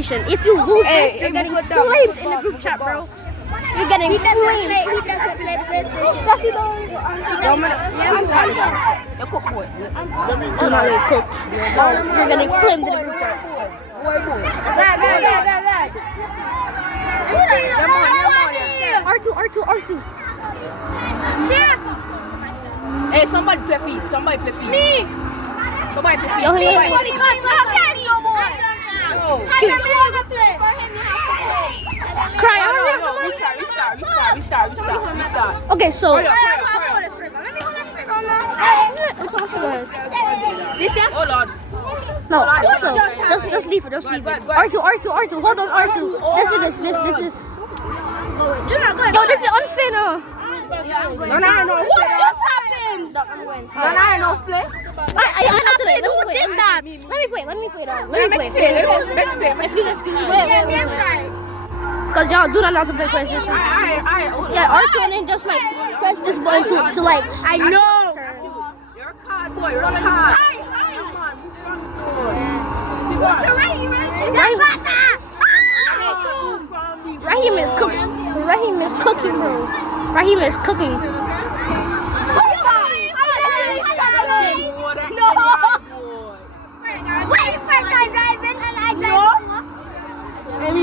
If you lose this, you're getting flamed in the group chat, bro. You're getting flamed. Yes, he does. Do not get cooked. You're getting flamed in the group chat. R2. Chef! Hey, somebody play feet. Somebody play feet. Me! Somebody play feet. Yo, he- Somebody. Cry. Restart. Okay, so. Let me hold this sprinkle now. This here? Hold on. No, so just leave it. R2. Hold on, R2. This is. Yo, this is unfair now. No. What just happened? No play. I who did that? Let me play though. Let me play. Excuse me. Wait. Cause y'all do not know how to play PlayStation. Yeah, R2 and then just like press this button to like. I know. You're a card boy. You're a card. What's your rating? Raheem is cooking. Raheem is cooking, bro. Raheem is cooking.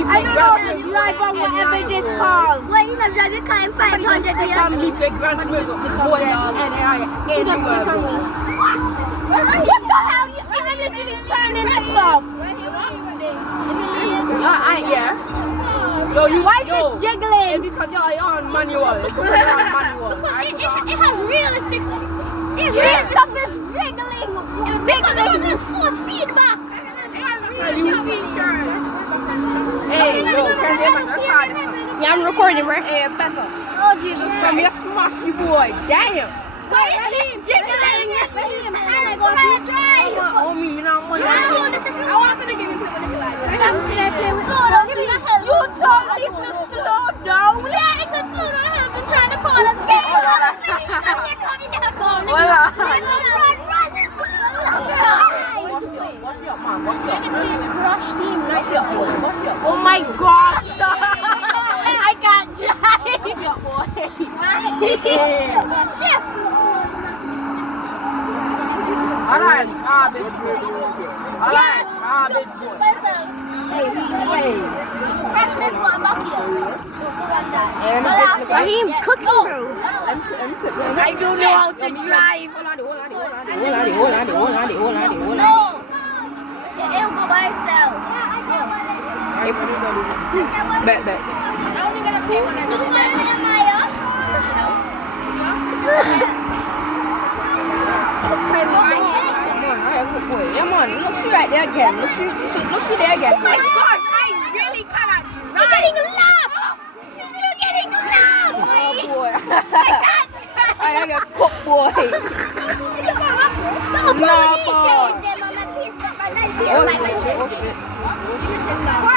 I don't know how to drive on whatever this called. Well, you know, driving car in 500 years. Family big granturismo. What the hell? You see them literally turning this off. Yeah. Yo, Why is this jiggling? Because you're on manual. It has realistic. This stuff is wiggling. Because of this force feedback. Hey, yo, can you make a card? Yeah, I'm recording, bro. Hey, better. Oh, Jesus Come here, smash you, boy. Damn. Why is this jiggling? Oh, me, you know, money. You told me to slow down. Yeah, it could slow down. I've been trying to call us. Crush team. Oh my gosh. I can't drive. Chef. Alright, garbage boy. Alright, garbage boy. Press this one back here. Raheem cooking, bro. I don't know how to drive. No. It'll go by itself. Bet. I'm only gonna pay when I go to Maya. Come on, look she right there again. Look she there again. Oh my gosh, I really cannot drive. You're getting lapped. Oh boy. I can't drive. I got cook boy. No, Oh shit.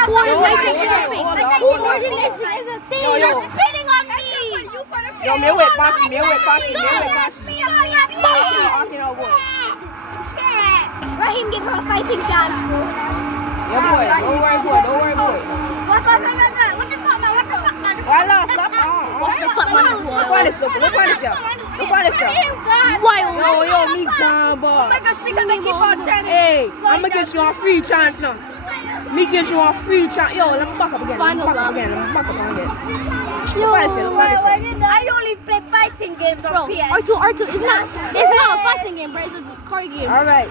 Coordination is a thing. Coordination is a thing. You're spitting on me. Yo, me wait, pass me. Raheem, give her a fighting chance, bro. Yeah, boy. Don't worry, boy. What the fuck, man? Why not? Stop. What's the fuck, man? Look on this shop. Wild. Yo, me gone, boy. Oh my gosh, because I keep on turning. Hey, I'm gonna get you a free chance now. Me get you a free chance. Yo, let me back up again. Let me back up again. Look on this shit. I only play fighting games on Bro, PS. R2, it's not a fighting game, bro. It's a card game. Alright.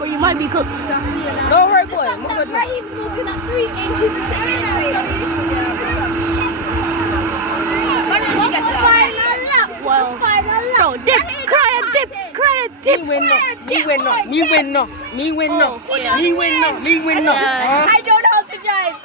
Where you might be cooked. Don't worry, boy. Raheem's moving at 3 inches a second. Well, bro, dip, cry a dip. Me win no. Oh, yeah. I don't know how to drive.